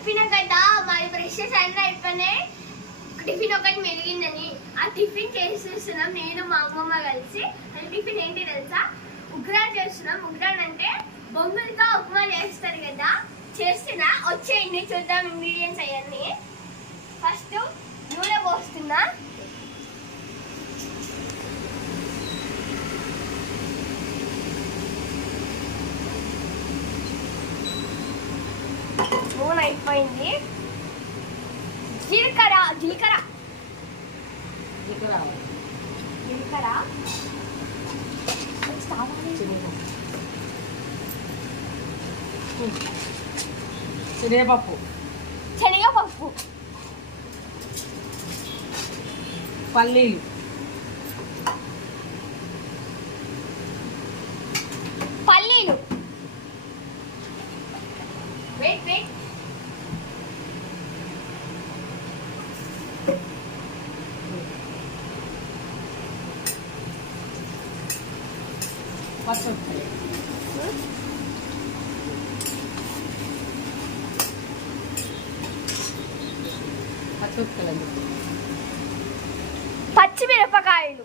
చెప్పిన కదా మరి బ్రషెస్ అన్నీ అయిపోయినాయి, టిఫిన్ ఒకటి మెలిగిందని. ఆ టిఫిన్ చేసేస్తున్నాం నేను మా అమ్మమ్మ కలిసి. అది టిఫిన్ ఏంటి తెలుసా? ఉగ్రా చేస్తున్నాం. ఉగ్రాన్ అంటే బొంగులతో ఉప్మా చేస్తారు కదా, చేస్తున్నా. వచ్చేయండి చూద్దాం ఇంగ్రీడియంట్స్ అవన్నీ. ఫస్ట్ నూనె పోస్తున్నా. నూనె అయిపోయింది. జీలకర్ర జీలకర్ర జీలకర్ర శనగపప్పు శనగపప్పు పల్లీలు పల్లీలు వెయిట్ వెయిట్ పచ్చిమిరపకాయలు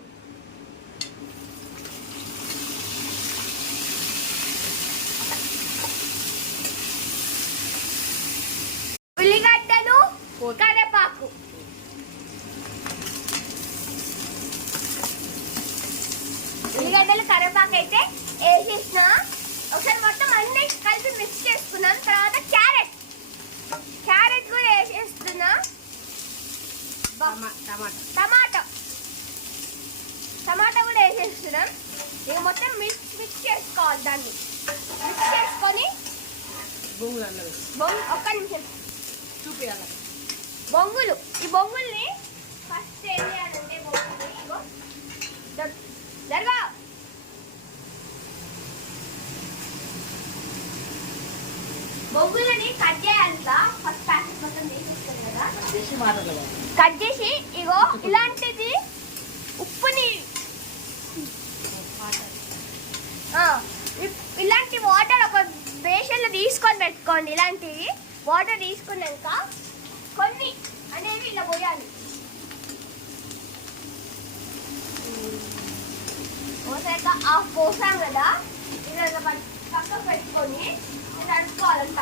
ఉల్లిగడ్డలు కరివేపాకు ఉల్లిగడ్డలు కరివేపాకు అయితే వేసేసిన. ఒకసారి మొత్తం అన్ని కలిపి మిక్స్ చేసుకున్నాం. తర్వాత క్యారెట్ కూడా వేసేస్తున్నా. టమాటా కూడా వేసేస్తున్నాం. ఇక మొత్తం మిక్స్ చేసుకోవాలి. దాన్ని మిక్స్ చేసుకొని ఒక్క నిమిషం చూపించాలి. బొంగులు, ఈ బొంగుల్ని ఫస్ట్ ఏం చేయాలంటే జరగా బొంగులని కట్ చేయాలంట. ఫస్ట్ ప్యాకెట్ మొత్తం తీసేస్తాను కదా, కట్ చేసి ఇగో ఇలాంటిది ఉప్పుని ఇలాంటి వాటర్ ఒక బేషన్లో తీసుకొని పెట్టుకోండి. ఇలాంటివి వాటర్ తీసుకున్నాక కొన్ని అనేవి ఇలా పోయాలి. పోసాక పోసాం కదా, ఇలా పక్కకు పెట్టుకొని తడుపుకోవాలంట.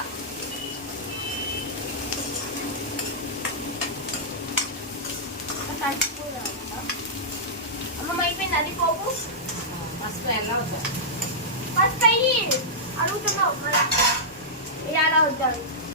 అమ్మమ్మ అయిపోయింది. అది పోపు ఫస్ట్ అయ్యి అడుగుతున్నావు ఇలా అలా వద్దాను.